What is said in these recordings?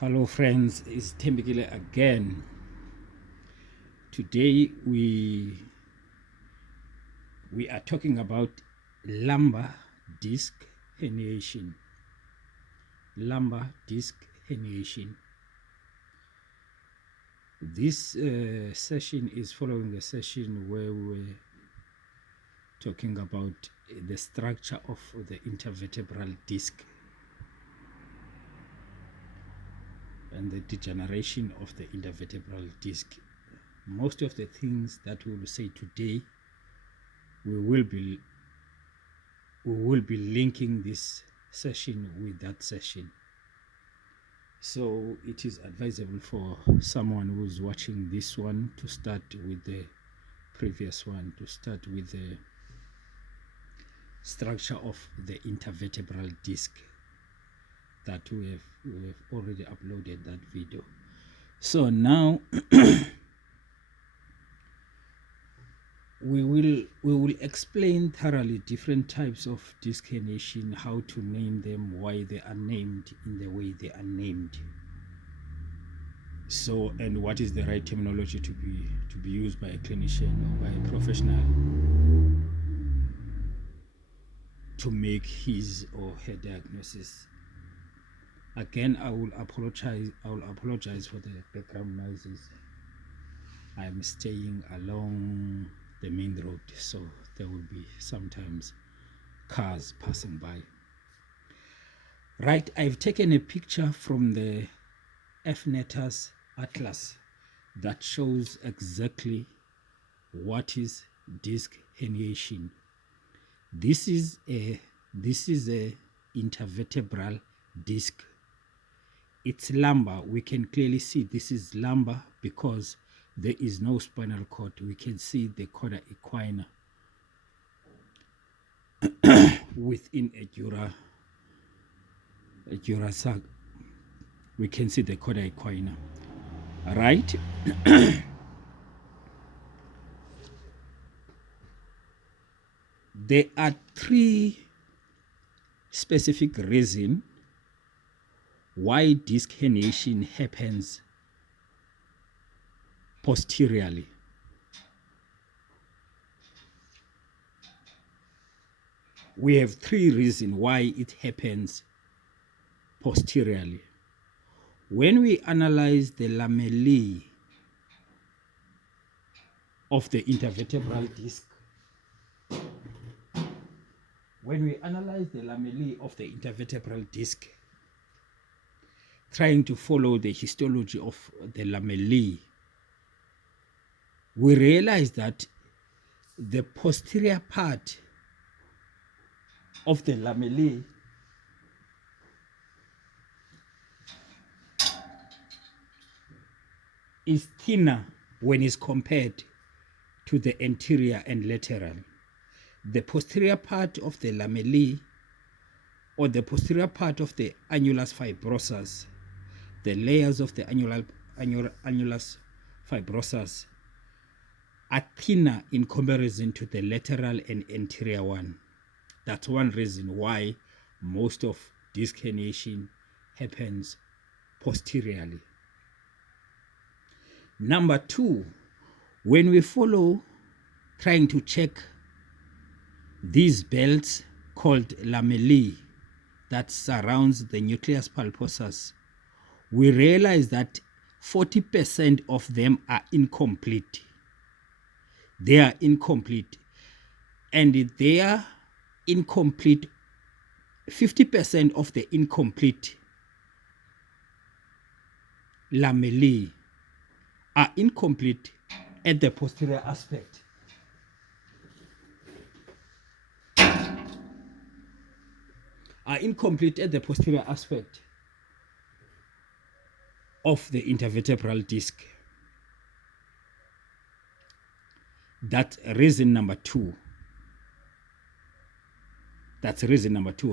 Hello friends, it's Tembekile again. Today we are talking about lumbar disc herniation. Lumbar disc herniation. This session is following a session where we were talking about the structure of the intervertebral disc and the degeneration of the intervertebral disc. Most of the things that we will say today, we will be linking this session with that session. So it is advisable for someone who's watching this one to start with the previous one, to start with the structure of the intervertebral disc that we have already uploaded that video. So now we will explain thoroughly different types of disc herniation, how to name them, why they are named in the way they are named. So, and what is the right terminology to be used by a clinician or by a professional to make his or her diagnosis. Again, I will apologize for the background noises. I'm staying along the main road, so there will be sometimes cars passing by. Right, I've taken a picture from the FNETA's atlas that shows exactly what is disc herniation. This is a intervertebral disc. It's lumbar. We can clearly see this is lumbar because there is no spinal cord. We can see the cauda equina within a dura sac. We can see the cauda equina, right? There are three specific reasons why disc herniation happens posteriorly. We have three reasons why it happens posteriorly. When we analyze the lamellae of the intervertebral disc, trying to follow the histology of the lamellae, we realize that the posterior part of the lamellae is thinner when it's compared to the anterior and lateral. The posterior part of the lamellae, or the posterior part of the annulus fibrosus, the layers of the annulus fibrosus are thinner in comparison to the lateral and anterior one. That's one reason why most of disc herniation happens posteriorly. Number two, when we follow trying to check these belts called lamellae that surrounds the nucleus pulposus, we realize that 40% of them are incomplete. They are incomplete. And they are incomplete. 50% of the incomplete lamellae are incomplete at the posterior aspect. Of the intervertebral disc. That's reason number two.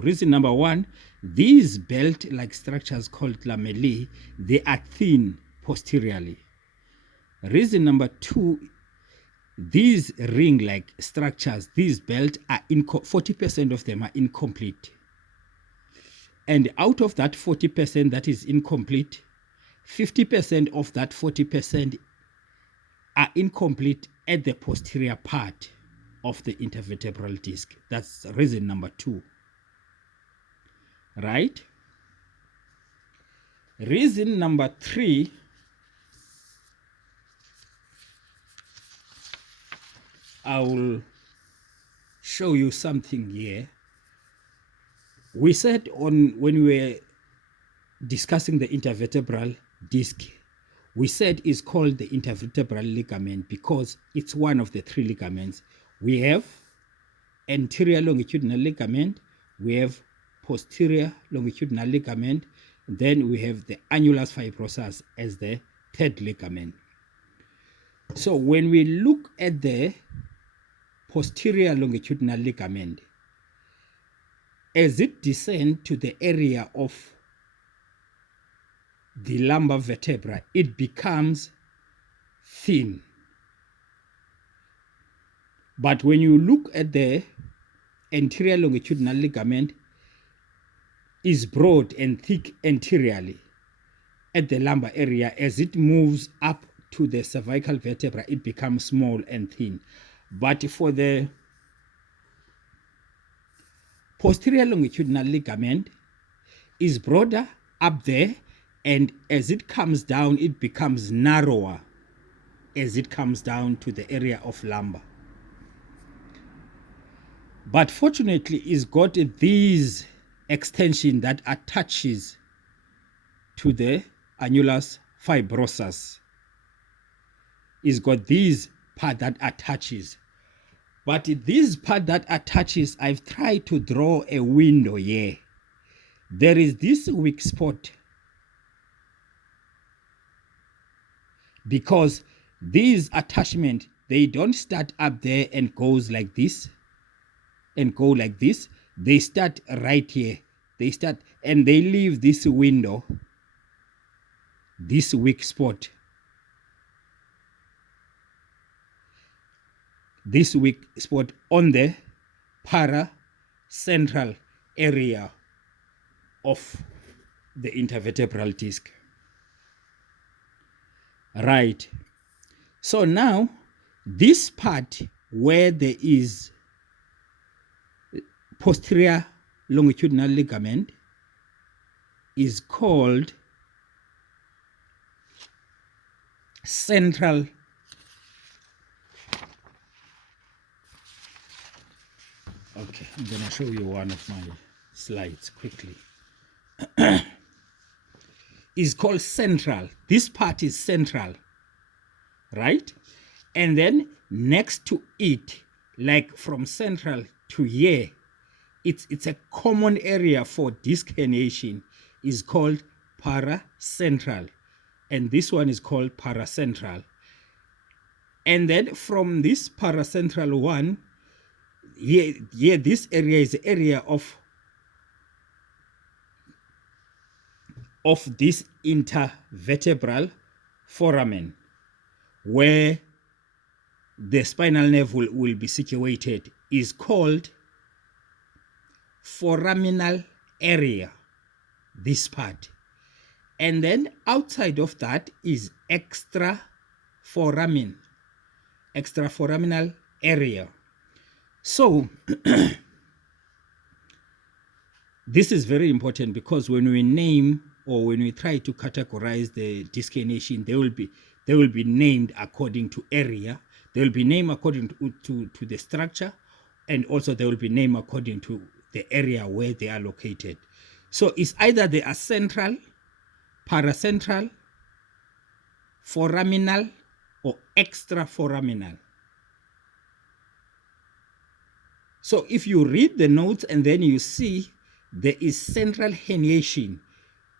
Reason number one, these belt-like structures called lamellae, they are thin posteriorly. Reason number two, these ring-like structures, these belts are 40% of them are incomplete. And out of that 40% that is incomplete, 50% of that 40% are incomplete at the posterior part of the intervertebral disc. That's reason number 2. Right? Reason number 3, I will show you something here. We said when we were discussing the intervertebral disc, we said it's called the intervertebral ligament because it's one of the 3 ligaments. We have anterior longitudinal ligament, we have posterior longitudinal ligament, then we have the annulus fibrosus as the 3rd ligament. So when we look at the posterior longitudinal ligament, as it descends to the area of the lumbar vertebra, it becomes thin. But when you look at the anterior longitudinal ligament, is broad and thick anteriorly at the lumbar area. As it moves up to the cervical vertebra, it becomes small and thin. But for the posterior longitudinal ligament, is broader up there, and as it comes down, it becomes narrower as it comes down to the area of lumbar. But fortunately, it's got these extension that attaches to the annulus fibrosus. It's got this part that attaches. But this part that attaches, I've tried to draw a window here. There is this weak spot because these attachment, they don't start up there and goes like this and go like this. They start right here. They start and they leave this window, this weak spot. This weak spot on the paracentral area of the intervertebral disc. Right. So now, this part where there is posterior longitudinal ligament is called central Okay, I'm going to show you one of my slides quickly. Is called central. This part is central, right? And then next to it, like from central to here, it's a common area for disc herniation, is called paracentral. And this one is called paracentral. And then from this paracentral one, here this area is the area of this intervertebral foramen, where the spinal nerve will be situated, is called foraminal area, this part. And then outside of that is extraforaminal area. So this is very important because when we name or when we try to categorize the disc herniation, they will be named according to area. They will be named according to the structure, and also they will be named according to the area where they are located. So it's either they are central, paracentral, foraminal, or extraforaminal. So if you read the notes and then you see there is central herniation,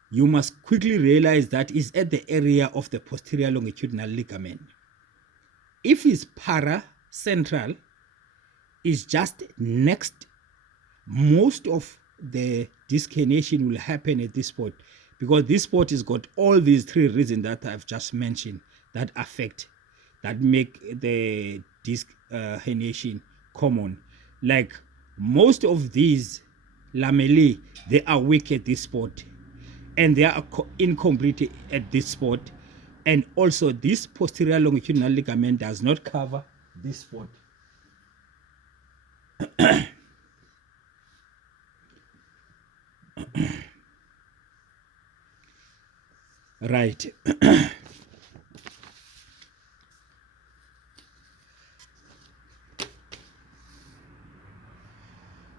you must quickly realize that is at the area of the posterior longitudinal ligament. If it's paracentral, it's just next. Most of the disc herniation will happen at this spot because this spot has got all these 3 reasons that I've just mentioned that affect, that make the disc herniation common. Like most of these lamellae, they are weak at this spot. and they are incomplete at this spot. And also this posterior longitudinal ligament does not cover this spot. Right.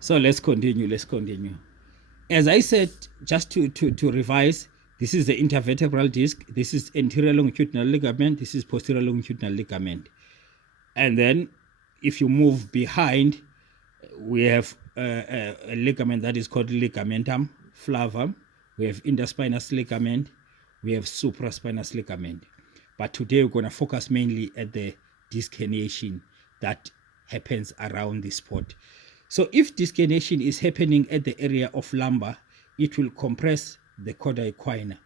So let's continue. As I said, just to revise, this is the intervertebral disc, this is anterior longitudinal ligament, this is posterior longitudinal ligament. And then if you move behind, we have a ligament that is called ligamentum flavum, we have interspinous ligament, we have supraspinous ligament. But today we're going to focus mainly at the disc herniation that happens around this spot. So if disc herniation is happening at the area of lumbar, it will compress the chorda equina.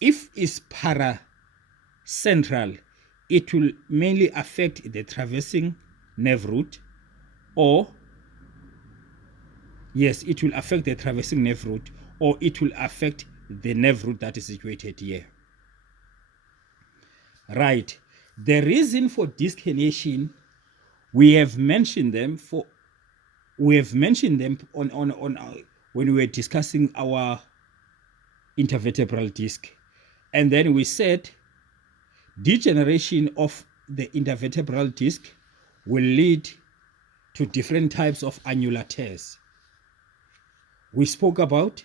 If it's paracentral, it will mainly affect the traversing nerve root, or yes, it will affect the traversing nerve root, or it will affect the nerve root that is situated here. Right. The reason for disc herniation, we have mentioned them on when we were discussing our intervertebral disc. And then we said degeneration of the intervertebral disc will lead to different types of annular tears. We spoke about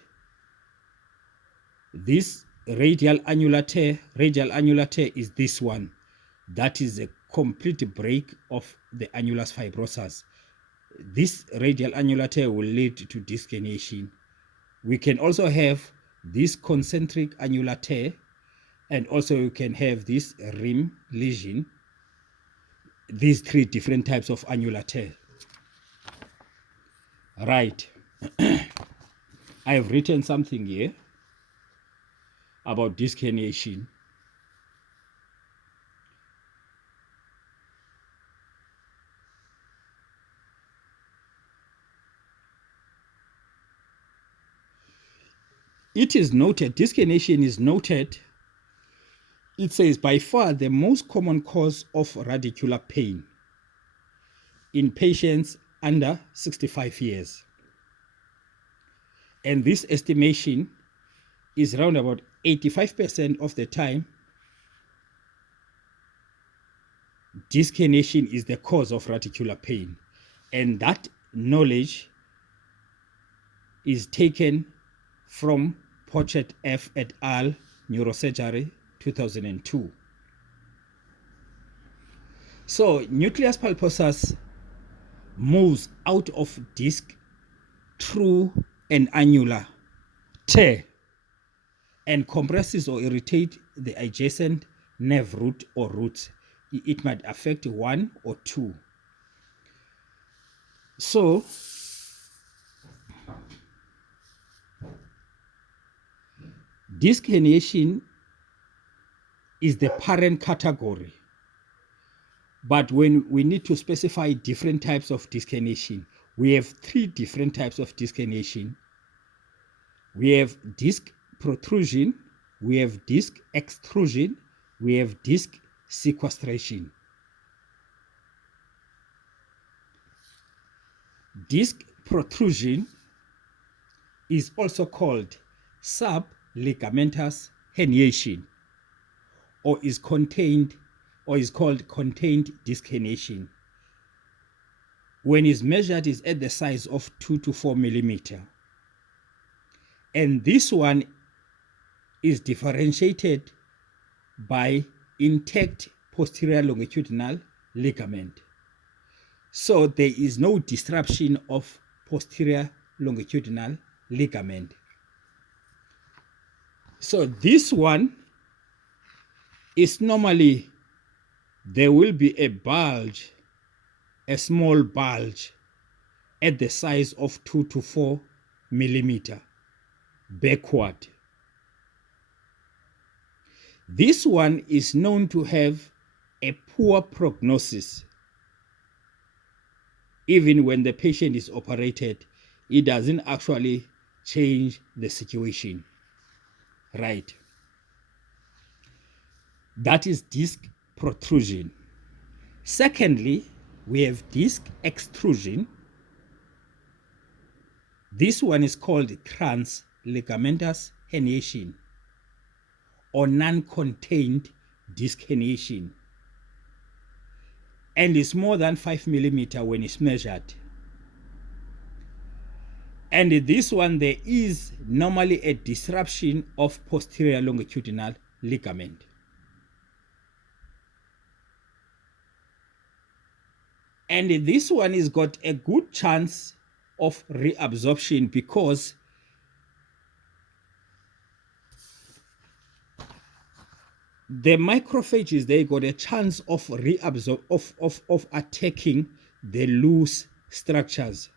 this radial annular tear. Radial annular tear is this one. That is a complete break of the annulus fibrosus. This radial annular tear will lead to disc herniation. We can also have this concentric annular tear, and also you can have this rim lesion. These three different types of annular tear. Right. I have written something here about disc herniation. It is noted, disc herniation is noted, it says by far the most common cause of radicular pain in patients under 65 years. And this estimation is around about 85% of the time disc herniation is the cause of radicular pain. And that knowledge is taken from Pochet F. et al. Neurosurgery, 2002. So nucleus pulposus moves out of disc through an annular tear and compresses or irritates the adjacent nerve root or roots. It might affect one or two. So disc herniation is the parent category, but when we need to specify different types of disc herniation, we have three different types of disc herniation. We have disc protrusion, we have disc extrusion, we have disc sequestration. Disc protrusion is also called subligamentous herniation, or is called contained disc herniation. When it's measured, is at the size of 2 to 4 millimeter. And this one is differentiated by intact posterior longitudinal ligament. So there is no disruption of posterior longitudinal ligament. So this one is normally, there will be a bulge, a small bulge at the size of 2 to 4 millimeter backward. This one is known to have a poor prognosis. Even when the patient is operated, it doesn't actually change the situation. right? That is disc protrusion. Secondly, we have disc extrusion. This one is called transligamentous herniation or non-contained disc herniation, and is more than 5 millimeter when it's measured. And this one, there is normally a disruption of posterior longitudinal ligament. And this one has got a good chance of reabsorption because the macrophages, they got a chance of reabsorb of attacking the loose structures.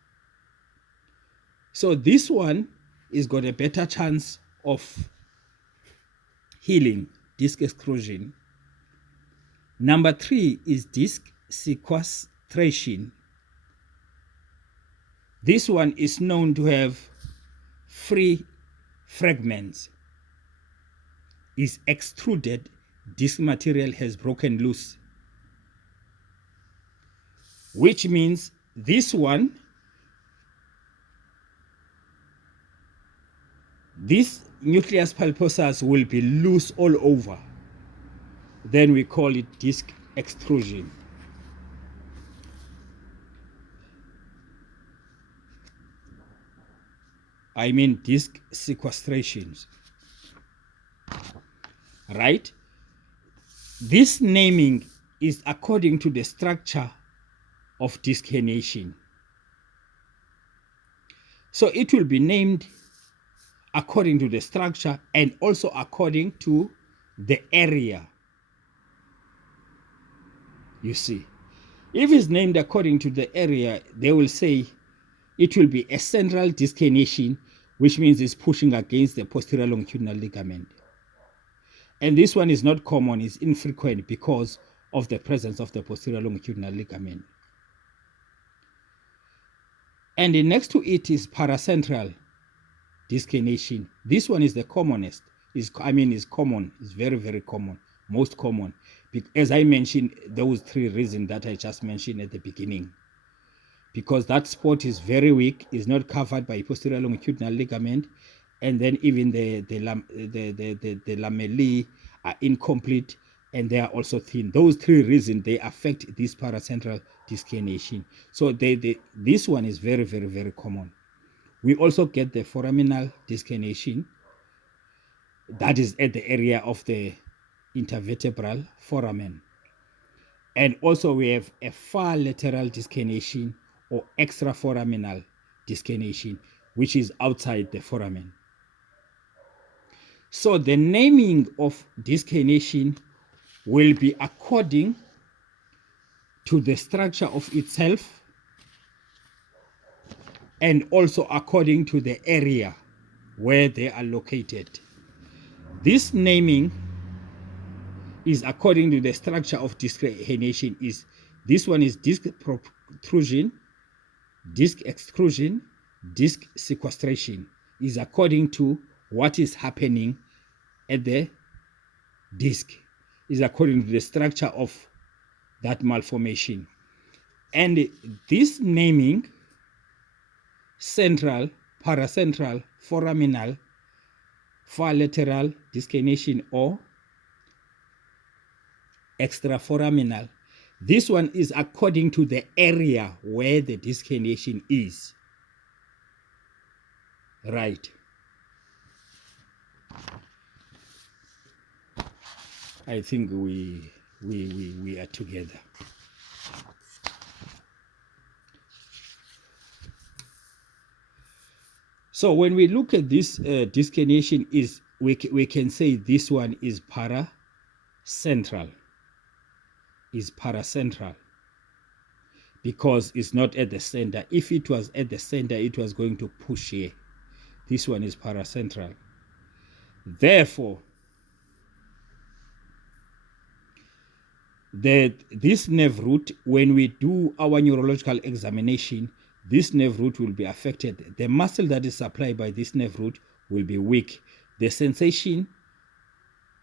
So this one is got a better chance of healing disc exclusion. Number 3 is disc sequestration. This one is known to have free fragments. Is extruded, disc material has broken loose, which means this one, this nucleus pulposus will be loose all over. Then we call it disc extrusion. I mean disc sequestrations, right? This naming is according to the structure of disc herniation. So it will be named according to the structure and also according to the area. You see, if it's named according to the area, they will say it will be a central disc herniation, which means it's pushing against the posterior longitudinal ligament. And this one is not common, it's infrequent because of the presence of the posterior longitudinal ligament. And the next to it is paracentral disc herniation. This one is the commonest. Is common. It's very, very common. Most common. As I mentioned, those 3 reasons that I just mentioned at the beginning. Because that spot is very weak, is not covered by posterior longitudinal ligament, and then even the lamellae are incomplete and they are also thin. Those 3 reasons, they affect this paracentral disc herniation. So this one is very, very, very common. We also get the foraminal disc herniation. That is at the area of the intervertebral foramen. And also we have a far lateral disc herniation or extraforaminal disc herniation, which is outside the foramen. So the naming of disc herniation will be according to the structure of itself and also according to the area where they are located. This naming is according to the structure of disc herniation. This one is disc protrusion, disc extrusion, disc sequestration, is according to what is happening at the disc, is according to the structure of that malformation. And this naming, central, paracentral, foraminal, far lateral disc herniation or extraforaminal, this one is according to the area where the disc herniation is. Right. I think we are together. So when we look at this disc herniation, we can say this one is paracentral. Is paracentral because it's not at the center. If it was at the center, it was going to push here. This one is paracentral. Therefore, this nerve root, when we do our neurological examination, this nerve root will be affected. The muscle that is supplied by this nerve root will be weak. The sensation